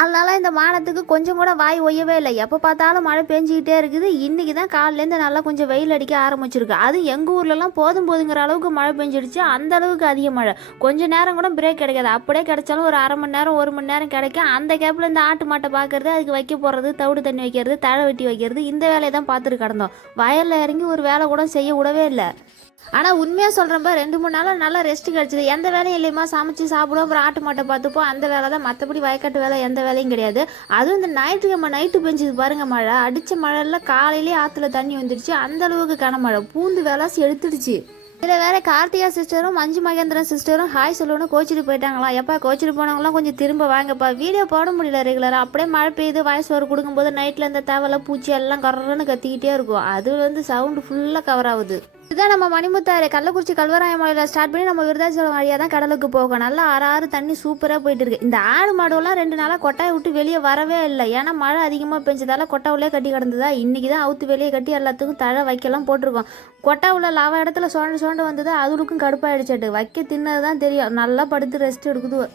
அதனால இந்த வானத்துக்கு கொஞ்சம் கூட வாய் ஒய்யவே இல்லை. எப்போ பார்த்தாலும் மழை பெஞ்சிக்கிட்டே இருக்குது. இன்றைக்கி தான் காலிலேருந்து நல்லா கொஞ்சம் வெயில் அடிக்க ஆரம்பிச்சிருக்கு. அதுவும் எங்கள் ஊர்லலாம் போதும் போதுங்கிற அளவுக்கு மழை பெஞ்சிடுச்சு. அந்த அளவுக்கு அதிக மழை. கொஞ்ச நேரம் கூட பிரேக் கிடைக்காது. அப்படியே கிடைச்சாலும் ஒரு அரை மணி நேரம் ஒரு மணி நேரம் கிடைக்கும் அந்த கேப்பில் இந்த ஆட்டு மாட்டை பார்க்கறது அதுக்கு வைக்க போகிறது தவிடு தண்ணி வைக்கிறது தழை வெட்டி வைக்கிறது இந்த வேலையை தான் பார்த்துட்டு கிடந்தோம். வயலில் இறங்கி ஒரு வேலை கூட செய்ய விடவே இல்லை. ஆனால் உண்மையாக சொல்கிறப்ப ரெண்டு மூணு நாளாக நல்லா ரெஸ்ட் கிடச்சிது. எந்த வேலையும் இல்லையம்மா சமைச்சு சாப்பிடுவோம் அப்புறம் ஆட்டு மாட்டை பார்த்துப்போம். அந்த வேலை தான். மற்றபடி வயக்காட்டு வேலை எந்த வேலையும் கிடையாது. அதுவும் இந்த ஞாயிற்றுக்கிழமை நைட்டு பெஞ்சுது பாருங்கள் மழை. அடித்த மழையில் காலையிலேயே ஆற்றுல தண்ணி வந்துடுச்சு அந்த அளவுக்கு கனமழை பூந்து வேலாசி எடுத்துடுச்சு. இதில் வேற கார்த்திகா சிஸ்டரும் மஞ்சு மகேந்திரன் சிஸ்டரும் ஹாய் சொல்லணும்னு கோச்சிட்டு போயிட்டாங்களாம். எப்பா கோச்சிட்டு போனவங்களாம் கொஞ்சம் திரும்ப வாங்கப்பா. வீடியோ போட முடியல ரெகுலராக அப்படியே மழை பெய்யுது வாய்ஸ் ஓவர் கொடுக்கும்போது நைட்டில் இந்த தேவலை பூச்சி எல்லாம் கரன்னு கத்திக்கிட்டே இருக்கும். அது வந்து சவுண்டு ஃபுல்லாக கவர் ஆகுது. இதுதான் நம்ம மணிமுத்தாறு கள்ளக்குறிச்சி கல்வராய மலையில் ஸ்டார்ட் பண்ணி நம்ம விருதாச்சலம் வழியாக தான் கடலுக்கு போகும். நல்லா ஆறு ஆறு தண்ணி சூப்பராக போயிட்டு இருக்கு. இந்த ஆடு மாடுலாம் ரெண்டு நாளாக கொட்டாயை விட்டு வெளியே வரவே இல்லை. ஏன்னா மழை அதிகமாக பெஞ்சதால கொட்டை உள்ளே கட்டி கிடந்ததா? இன்னைக்கு தான் அவுத்து வெளியே கட்டி எல்லாத்துக்கும் தழை வைக்கலாம் போட்டிருக்கோம். கொட்டாவில் உள்ள லாவ இடத்துல சோண்டு சோண்டு வந்தது அதுக்கும் கடுப்பாயிடுச்சாட்டு வைக்க தின்னது தான் தெரியும். நல்லா படுத்து ரெஸ்ட் எடுக்குது.